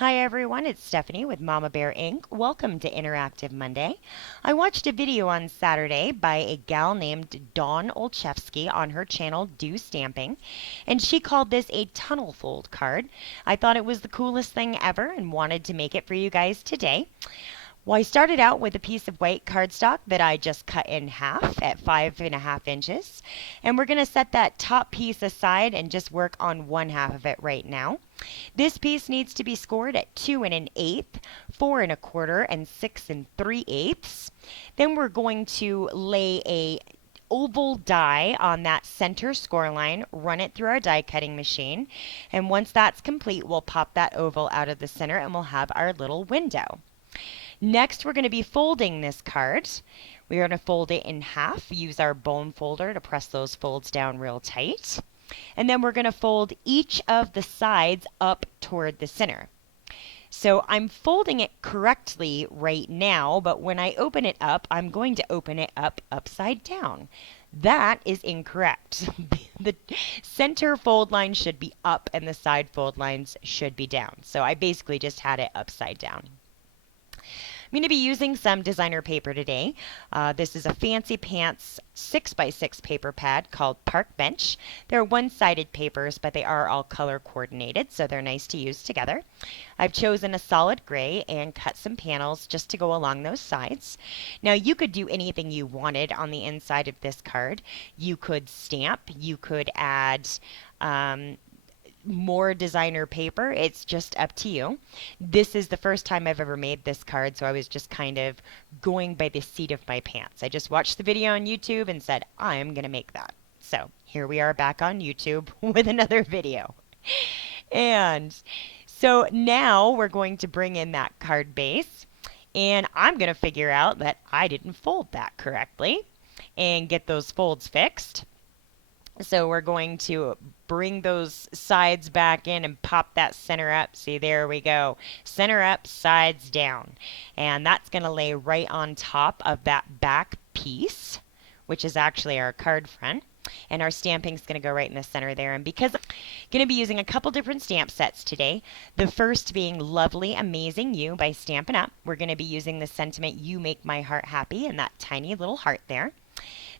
Hi everyone, it's Stephanie with Mama Bear Inc. Welcome to Interactive Monday. I watched a video on Saturday by a gal named Dawn Olchefsk on her channel DoStamping, and she called this a tunnel fold card. I thought it was the coolest thing ever and wanted to make it for you guys today. Well, I started out with a piece of white cardstock that I just cut in half at 5.5 inches. And we're going to set that top piece aside and just work on one half of it right now. This piece needs to be scored at 2 1/8, 4 1/4, and 6 3/8. Then we're going to lay a oval die on that center score line, run it through our die cutting machine, and once that's complete, we'll pop that oval out of the center and we'll have our little window. Next, we're going to be folding this card. We're going to fold it in half, use our bone folder to press those folds down real tight. And then we're going to fold each of the sides up toward the center. So I'm folding it correctly right now, but when I open it up, I'm going to open it up upside down. That is incorrect. The center fold line should be up and the side fold lines should be down. So I basically just had it upside down. I'm going to be using some designer paper today. This is a Fancy Pants 6x6 paper pad called Park Bench. They're one-sided papers, but they are all color coordinated, so they're nice to use together. I've chosen a solid gray and cut some panels just to go along those sides. Now you could do anything you wanted on the inside of this card. You could stamp, you could add more designer paper. It's just up to you. This is the first time I've ever made this card, so I was just kind of going by the seat of my pants. I just watched the video on YouTube and said, I'm going to make that. So here we are back on YouTube with another video. And so now we're going to bring in that card base, and I'm going to figure out that I didn't fold that correctly and get those folds fixed. So we're going to bring those sides back in and pop that center up. See, there we go. Center up, sides down. And that's going to lay right on top of that back piece, which is actually our card front. And our stamping is going to go right in the center there. And because I'm going to be using a couple different stamp sets today, the first being Lovely Amazing You by Stampin' Up. We're going to be using the sentiment, You Make My Heart Happy, and that tiny little heart there.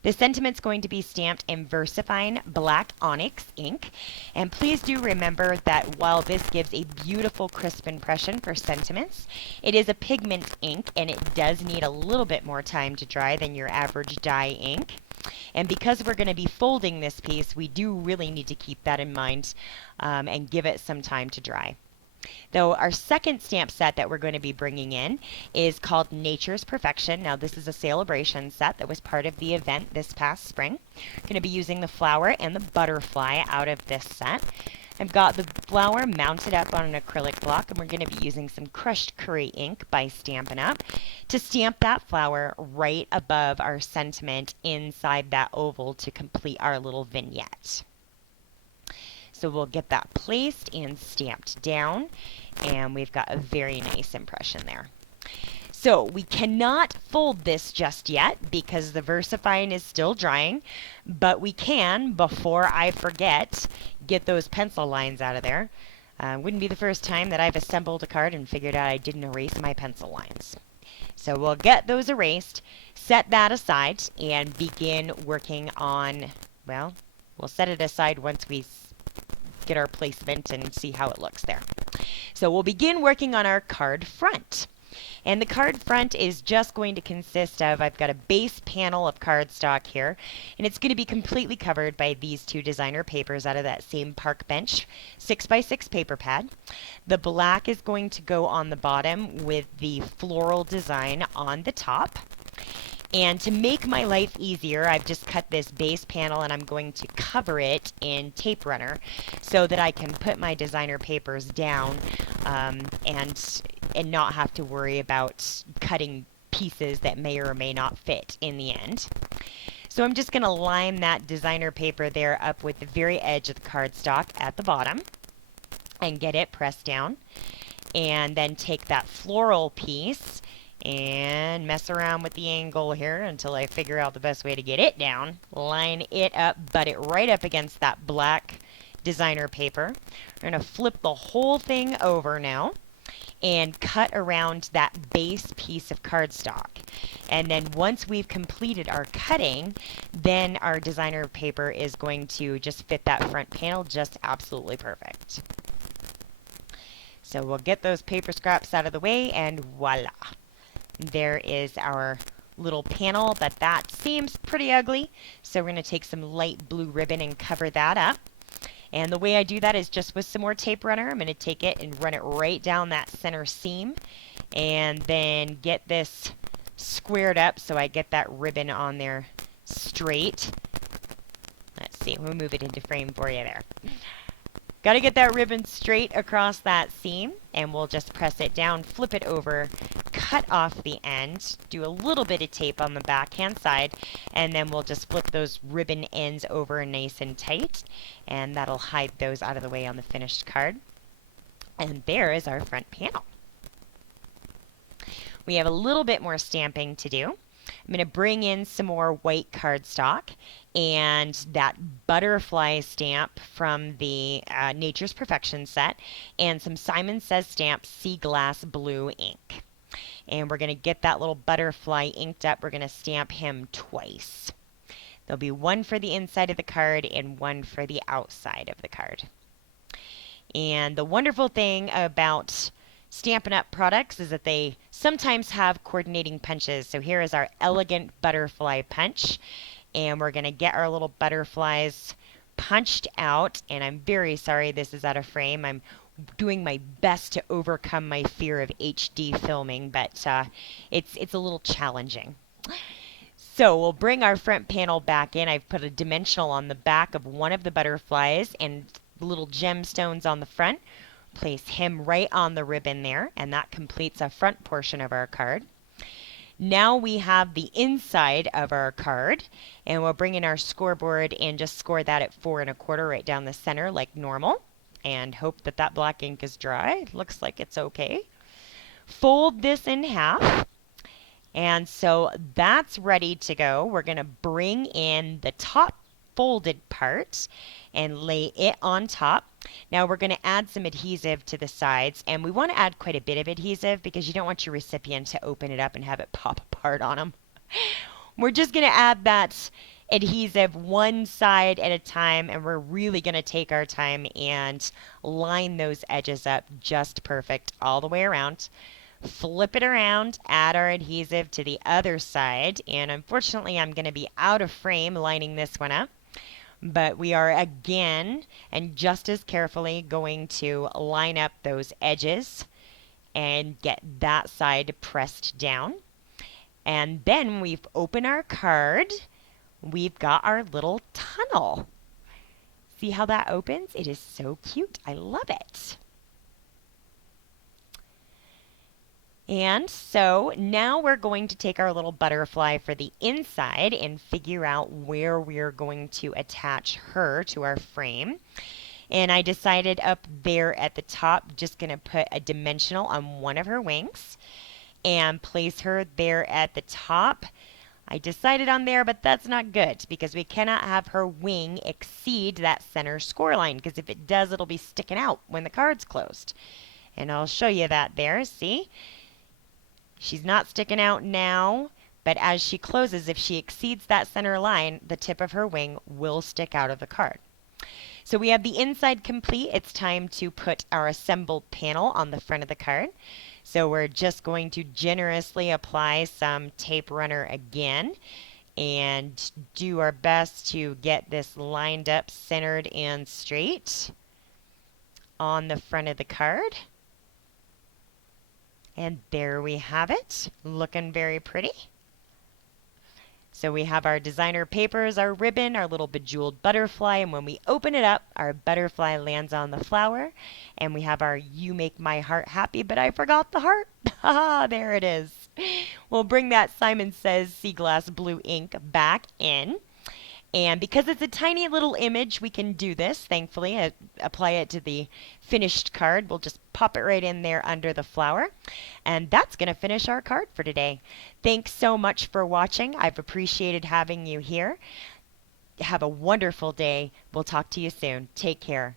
The sentiment's going to be stamped in VersaFine Black Onyx ink. And please do remember that while this gives a beautiful crisp impression for sentiments, it is a pigment ink and it does need a little bit more time to dry than your average dye ink. And because we're going to be folding this piece, we do really need to keep that in mind and give it some time to dry. Though our second stamp set that we're going to be bringing in is called Nature's Perfection. Now this is a celebration set that was part of the event this past spring. We're going to be using the flower and the butterfly out of this set. I've got the flower mounted up on an acrylic block, and we're going to be using some crushed curry ink by Stampin' Up to stamp that flower right above our sentiment inside that oval to complete our little vignette. So we'll get that placed and stamped down, and we've got a very nice impression there. So we cannot fold this just yet because the VersaFine is still drying, but we can, before I forget, get those pencil lines out of there. Wouldn't be the first time that I've assembled a card and figured out I didn't erase my pencil lines. So we'll get those erased, set that aside, and begin working on, well, we'll set it aside once we get our placement and see how it looks there. So we'll begin working on our card front. And the card front is just going to consist of, I've got a base panel of cardstock here, and it's going to be completely covered by these two designer papers out of that same Park Bench 6x6 paper pad. The black is going to go on the bottom with the floral design on the top. And to make my life easier, I've just cut this base panel and I'm going to cover it in tape runner so that I can put my designer papers down and not have to worry about cutting pieces that may or may not fit in the end. So I'm just going to line that designer paper there up with the very edge of the cardstock at the bottom and get it pressed down. And then take that floral piece and mess around with the angle here until I figure out the best way to get it down. Line it up, butt it right up against that black designer paper. We're going to flip the whole thing over now and cut around that base piece of cardstock. And then once we've completed our cutting, then our designer paper is going to just fit that front panel just absolutely perfect. So we'll get those paper scraps out of the way, and voila. There is our little panel, but that seems pretty ugly. So we're going to take some light blue ribbon and cover that up. And the way I do that is just with some more tape runner. I'm going to take it and run it right down that center seam, and then get this squared up so I get that ribbon on there straight. Let's see, we'll move it into frame for you there. Got to get that ribbon straight across that seam, and we'll just press it down, flip it over, cut off the end, do a little bit of tape on the backhand side, and then we'll just flip those ribbon ends over nice and tight, and that'll hide those out of the way on the finished card. And there is our front panel. We have a little bit more stamping to do. I'm going to bring in some more white cardstock and that butterfly stamp from the Nature's Perfection set, and some Simon Says Stamp Sea Glass Blue ink. And we're going to get that little butterfly inked up. We're going to stamp him twice. There'll be one for the inside of the card and one for the outside of the card. And the wonderful thing about Stampin' Up! Products is that they sometimes have coordinating punches. So here is our elegant butterfly punch, and we're going to get our little butterflies punched out. And I'm very sorry this is out of frame. I'm doing my best to overcome my fear of HD filming, but it's a little challenging. So we'll bring our front panel back in. I've put a dimensional on the back of one of the butterflies and little gemstones on the front. Place him right on the ribbon there, and that completes our front portion of our card. Now we have the inside of our card, and we'll bring in our scoreboard and just score that at 4 1/4 right down the center like normal, and hope that that black ink is dry. Looks like it's okay. Fold this in half, and so that's ready to go. We're going to bring in the top folded part and lay it on top. Now we're going to add some adhesive to the sides, and we want to add quite a bit of adhesive because you don't want your recipient to open it up and have it pop apart on them. We're just going to add that adhesive one side at a time, and we're really going to take our time and line those edges up just perfect all the way around. Flip it around, add our adhesive to the other side, and unfortunately I'm going to be out of frame lining this one up. But we are again and just as carefully going to line up those edges and get that side pressed down. And then we've opened our card. We've got our little tunnel. See how that opens? It is so cute. I love it. And so now we're going to take our little butterfly for the inside and figure out where we're going to attach her to our frame. And I decided up there at the top, just going to put a dimensional on one of her wings and place her there at the top. I decided on there, but that's not good because we cannot have her wing exceed that center score line, because if it does, it'll be sticking out when the card's closed. And I'll show you that there. See? She's not sticking out now, but as she closes, if she exceeds that center line, the tip of her wing will stick out of the card. So we have the inside complete. It's time to put our assembled panel on the front of the card. So we're just going to generously apply some tape runner again and do our best to get this lined up, centered, and straight on the front of the card. And there we have it, looking very pretty. So we have our designer papers, our ribbon, our little bejeweled butterfly, and when we open it up, our butterfly lands on the flower, and we have our "You Make My Heart Happy, But I Forgot the Heart." Haha, there it is. We'll bring that Simon Says Sea Glass Blue ink back in. And because it's a tiny little image, we can do this, thankfully. Apply it to the finished card. We'll just pop it right in there under the flower. And that's going to finish our card for today. Thanks so much for watching. I've appreciated having you here. Have a wonderful day. We'll talk to you soon. Take care.